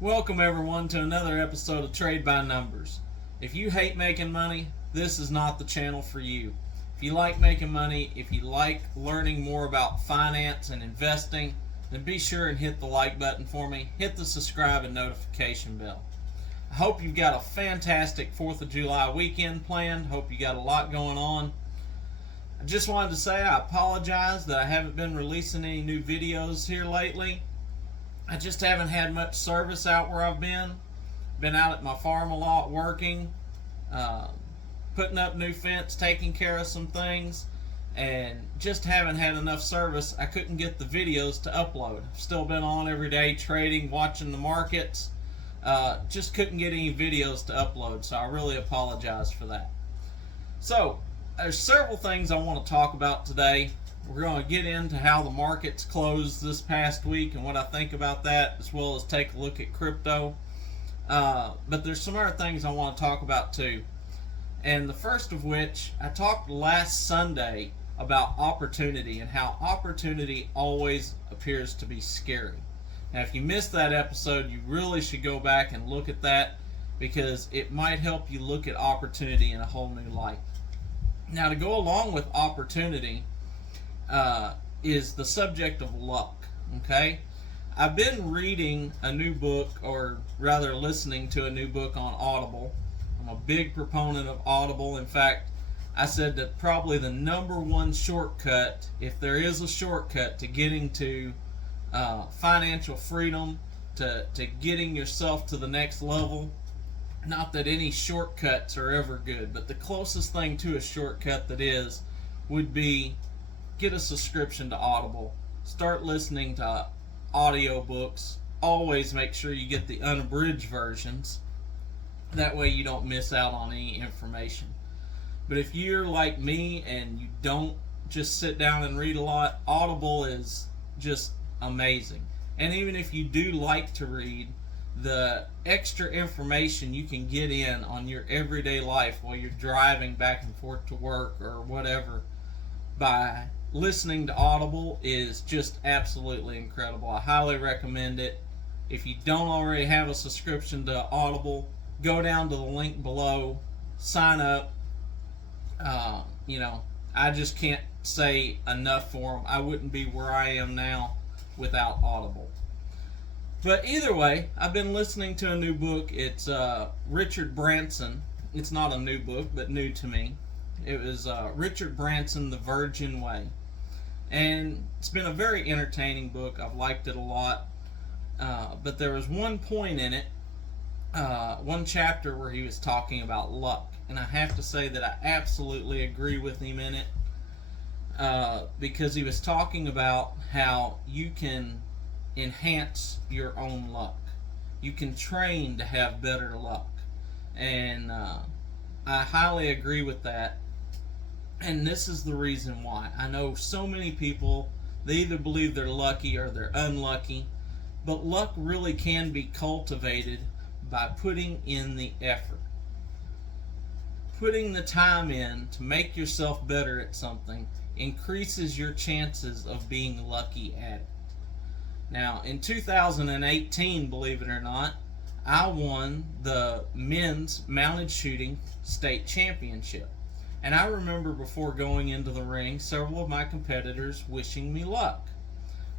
Welcome everyone to another episode of Trade by Numbers. If you hate making money, this is not the channel for you. If you like making money, if you like learning more about finance and investing, then be sure and hit the like button for me. Hit the subscribe and notification bell. I hope you've got a fantastic 4th of July weekend planned. Hope you got a lot going on. I just wanted to say I apologize that I haven't been releasing any new videos here lately. I just haven't had much service out where I've been. Been out at my farm a lot working, putting up new fence, taking care of some things, and just haven't had enough service. I couldn't get the videos to upload. I've still been on every day trading, watching the markets. Just couldn't get any videos to upload, so I really apologize for that. So, there's several things I want to talk about today. We're going to get into how the markets closed this past week and what I think about that, as well as take a look at crypto. But there's some other things I want to talk about too. And the first of which, I talked last Sunday about opportunity and how opportunity always appears to be scary. Now, if you missed that episode, you really should go back and look at that, because it might help you look at opportunity in a whole new light. Now, to go along with opportunity, is the subject of luck. Okay, I've been reading a new book, or rather listening to a new book on Audible. I'm a big proponent of Audible. In fact, I said that probably the number one shortcut, if there is a shortcut to getting to financial freedom, to getting yourself to the next level, not that any shortcuts are ever good, but the closest thing to a shortcut that is would be get a subscription to Audible. Start listening to audiobooks. Always make sure you get the unabridged versions. That way you don't miss out on any information. But if you're like me and you don't just sit down and read a lot, Audible is just amazing. And even if you do like to read, the extra information you can get in on your everyday life while you're driving back and forth to work or whatever by listening to Audible is just absolutely incredible. I highly recommend it. If you don't already have a subscription to Audible, go down to the link below, sign up. I just can't say enough for them. I wouldn't be where I am now without Audible. But either way, I've been listening to a new book. It's Richard Branson. It's not a new book, but new to me. It was Richard Branson, The Virgin Way. And it's been a very entertaining book. I've liked it a lot. But there was one point in it, one chapter where he was talking about luck. And I have to say that I absolutely agree with him in it. Because he was talking about how you can enhance your own luck. You can train to have better luck. And I highly agree with that. And this is the reason why. I know so many people, they either believe they're lucky or they're unlucky. But luck really can be cultivated by putting in the effort. Putting the time in to make yourself better at something increases your chances of being lucky at it. Now, in 2018, believe it or not, I won the men's mounted shooting state championship. And I remember before going into the ring, several of my competitors wishing me luck.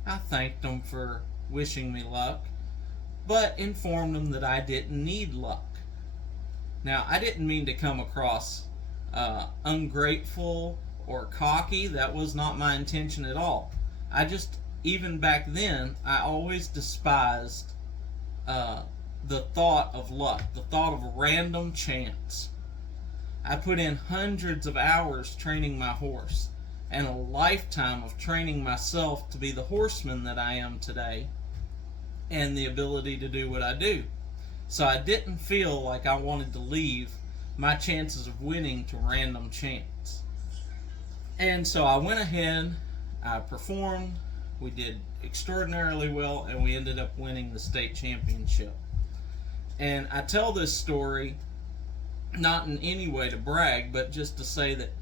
I thanked them for wishing me luck, but informed them that I didn't need luck. Now, I didn't mean to come across ungrateful or cocky. That was not my intention at all. Even back then, I always despised the thought of luck, the thought of random chance. I put in hundreds of hours training my horse, and a lifetime of training myself to be the horseman that I am today, and the ability to do what I do. So I didn't feel like I wanted to leave my chances of winning to random chance. And so I went ahead, I performed, we did extraordinarily well, and we ended up winning the state championship. And I tell this story not in any way to brag, but just to say that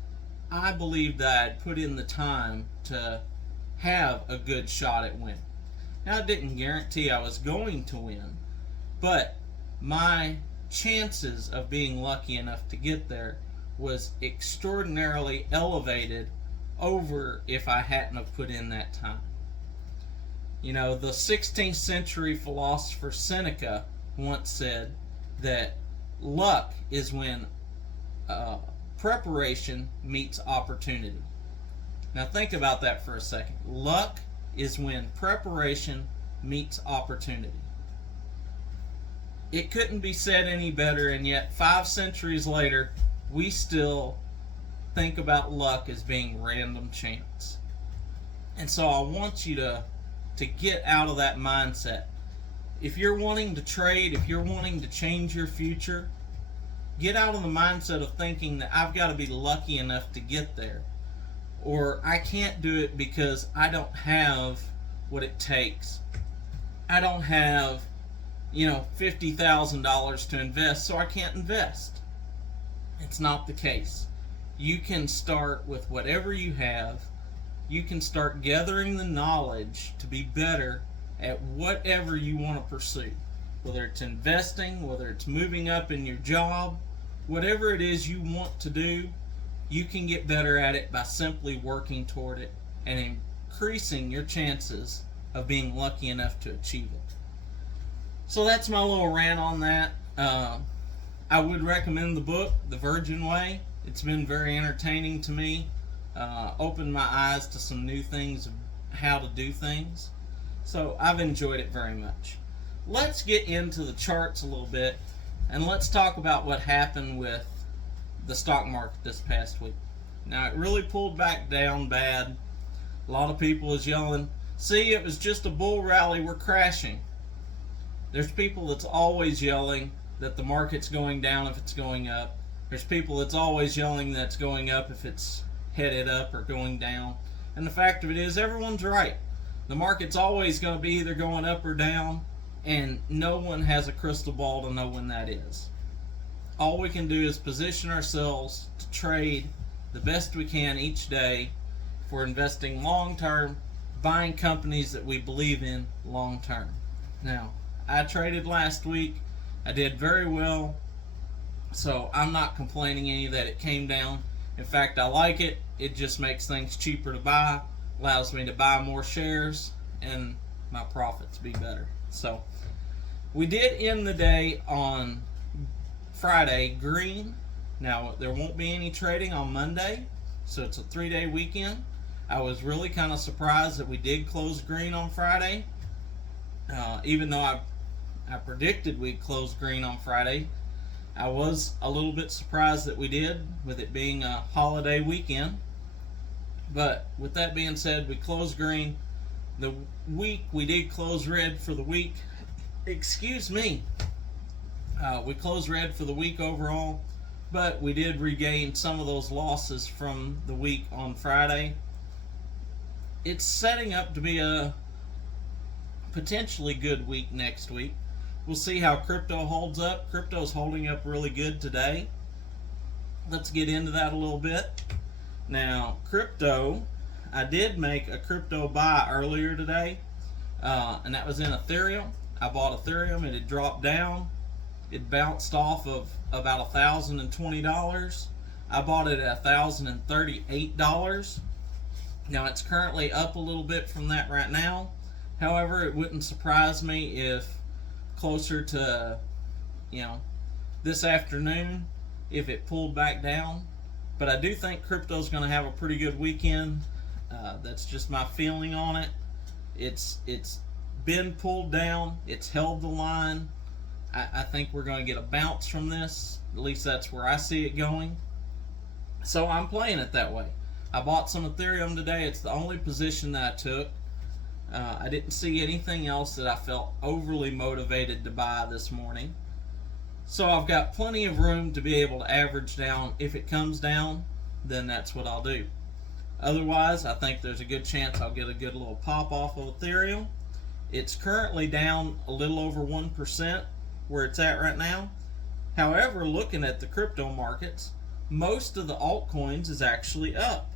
I believed that I'd put in the time to have a good shot at winning. Now, I didn't guarantee I was going to win, But my chances of being lucky enough to get there was extraordinarily elevated over if I hadn't have put in that time. You know, the 16th century philosopher Seneca once said that luck is when preparation meets opportunity. Now think about that for a second. Luck is when preparation meets opportunity. It couldn't be said any better, and yet 5 centuries later, we still think about luck as being random chance. And so I want you to get out of that mindset. If you're wanting to trade, if you're wanting to change your future, get out of the mindset of thinking that I've got to be lucky enough to get there, or I can't do it because I don't have what it takes. I don't have, $50,000 to invest, so I can't invest. It's not the case. You can start with whatever you have. You can start gathering the knowledge to be better at whatever you want to pursue. Whether it's investing, whether it's moving up in your job, whatever it is you want to do, you can get better at it by simply working toward it and increasing your chances of being lucky enough to achieve it. So that's my little rant on that. I would recommend the book, The Virgin Way. It's been very entertaining to me. Opened my eyes to some new things of how to do things. So I've enjoyed it very much. Let's get into the charts a little bit, and let's talk about what happened with the stock market this past week. Now, it really pulled back down bad. A lot of people is yelling, see, it was just a bull rally, we're crashing. There's people that's always yelling that the market's going down if it's going up. There's people that's always yelling that it's going up if it's headed up or going down. And the fact of it is, everyone's right. The market's always going to be either going up or down, and no one has a crystal ball to know when that is. All we can do is position ourselves to trade the best we can each day. If we're investing long term, buying companies that we believe in long term. Now, I traded last week. I did very well, so I'm not complaining any that it came down. In fact, I like it. It just makes things cheaper to buy, allows me to buy more shares, and my profits be better. So we did end the day on Friday green. Now, there won't be any trading on Monday, so it's a 3-day weekend. I was really kind of surprised that we did close green on Friday, even though I predicted we'd close green on Friday. I was a little bit surprised that we did, with it being a holiday weekend. But with that being said, we closed green. The week we did close red for the week. Excuse me. We closed red for the week overall, but we did regain some of those losses from the week on Friday. It's setting up to be a potentially good week next week. We'll see how crypto holds up. Crypto's holding up really good today. Let's get into that a little bit. Now, crypto, I did make a crypto buy earlier today, and that was in Ethereum. I bought Ethereum. It had dropped down. It bounced off of about $1,020. I bought it at $1,038. Now, it's currently up a little bit from that right now. However, it wouldn't surprise me if closer to, this afternoon, if it pulled back down. But I do think crypto's going to have a pretty good weekend. That's just my feeling on it. It's been pulled down. It's held the line. I think we're going to get a bounce from this. At least that's where I see it going. So I'm playing it that way. I bought some Ethereum today. It's the only position that I took. I didn't see anything else that I felt overly motivated to buy this morning. So I've got plenty of room to be able to average down. If it comes down, then that's what I'll do. Otherwise, I think there's a good chance I'll get a good little pop off of Ethereum. It's currently down a little over 1% where it's at right now. However, looking at the crypto markets, most of the altcoins is actually up.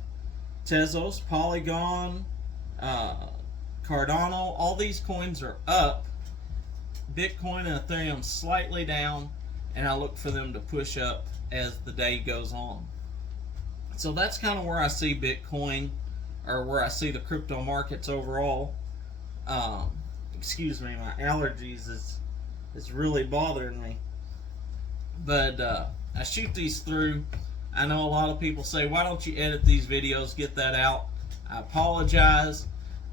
Tezos, Polygon, Cardano, all these coins are up Bitcoin and Ethereum slightly down, and I look for them to push up as the day goes on. So that's kind of where I see Bitcoin, or where I see the crypto markets overall. Excuse me, my allergies is really bothering me. But I shoot these through. I know a lot of people say, why don't you edit these videos, get that out? I apologize.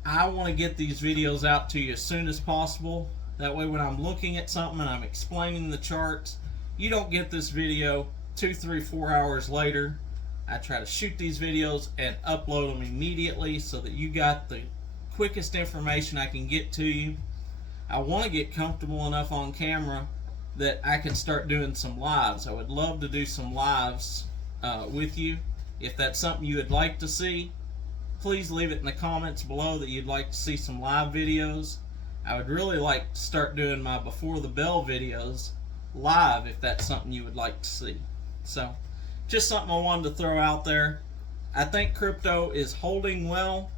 I want to get these videos out to you as soon as possible. That way when I'm looking at something and I'm explaining the charts, you don't get this video 2, 3, 4 hours later. I try to shoot these videos and upload them immediately so that you got the quickest information I can get to you. I want to get comfortable enough on camera that I can start doing some lives. I would love to do some lives with you. If that's something you would like to see, please leave it in the comments below that you'd like to see some live videos. I would really like to start doing my before the bell videos live if that's something you would like to see. So just something I wanted to throw out there. I think crypto is holding well.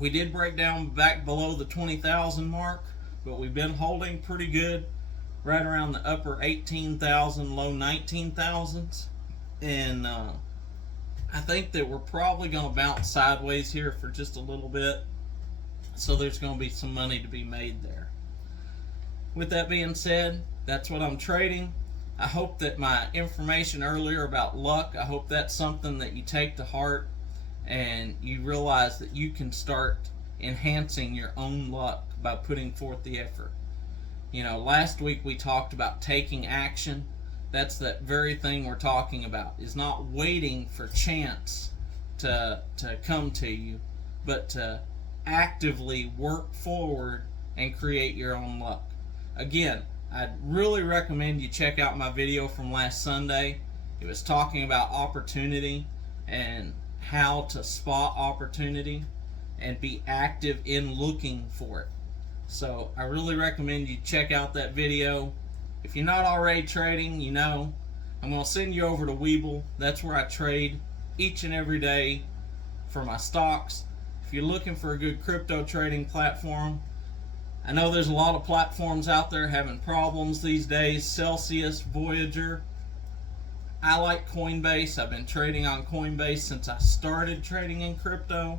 We did break down back below the 20,000 mark, but we've been holding pretty good, right around the upper 18,000, low 19,000s. And I think that we're probably going to bounce sideways here for just a little bit. So there's going to be some money to be made there. With that being said, that's what I'm trading. I hope that my information earlier about luck, I hope that's something that you take to heart and you realize that you can start enhancing your own luck by putting forth the effort. You know, last week we talked about taking action. That's that very thing we're talking about, is not waiting for chance to come to you, but to actively work forward and create your own luck. Again, I'd really recommend you check out my video from last Sunday. It was talking about opportunity and how to spot opportunity and be active in looking for it. So I really recommend you check out that video. If you're not already trading, you know, I'm going to send you over to Webull. That's where I trade each and every day for my stocks. If you're looking for a good crypto trading platform, I know there's a lot of platforms out there having problems these days. Celsius, Voyager. I like Coinbase. I've been trading on Coinbase since I started trading in crypto,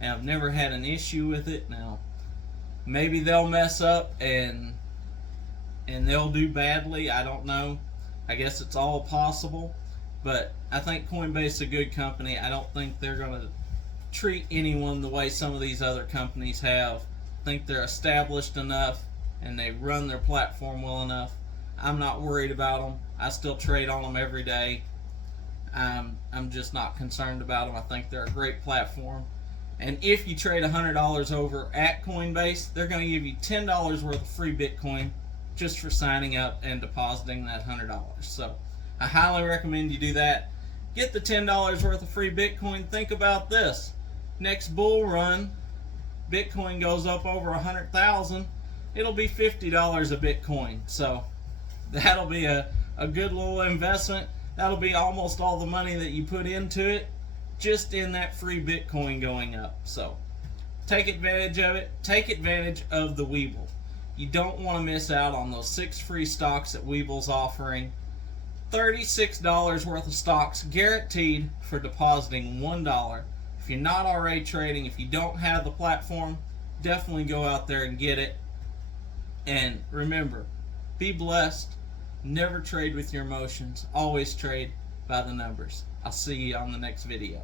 and I've never had an issue with it. Now, maybe they'll mess up and they'll do badly. I don't know. I guess it's all possible. But I think Coinbase is a good company. I don't think they're going to treat anyone the way some of these other companies have. I think they're established enough and they run their platform well enough. I'm not worried about them. I still trade on them every day. I'm just not concerned about them. I think they're a great platform. And if you trade $100 over at Coinbase, they're going to give you $10 worth of free Bitcoin just for signing up and depositing that $100. So I highly recommend you do that. Get the $10 worth of free Bitcoin. Think about this. Next bull run, Bitcoin goes up over 100,000. It'll be $50 a Bitcoin. So that'll be a good little investment. That'll be almost all the money that you put into it just in that free Bitcoin going up. So take advantage of it. Take advantage of the Webull. You don't want to miss out on those 6 free stocks that Webull's offering. $36 worth of stocks guaranteed for depositing $1. If you're not already trading, if you don't have the platform, definitely go out there and get it. And remember, be blessed. Never trade with your emotions. Always trade by the numbers. I'll see you on the next video.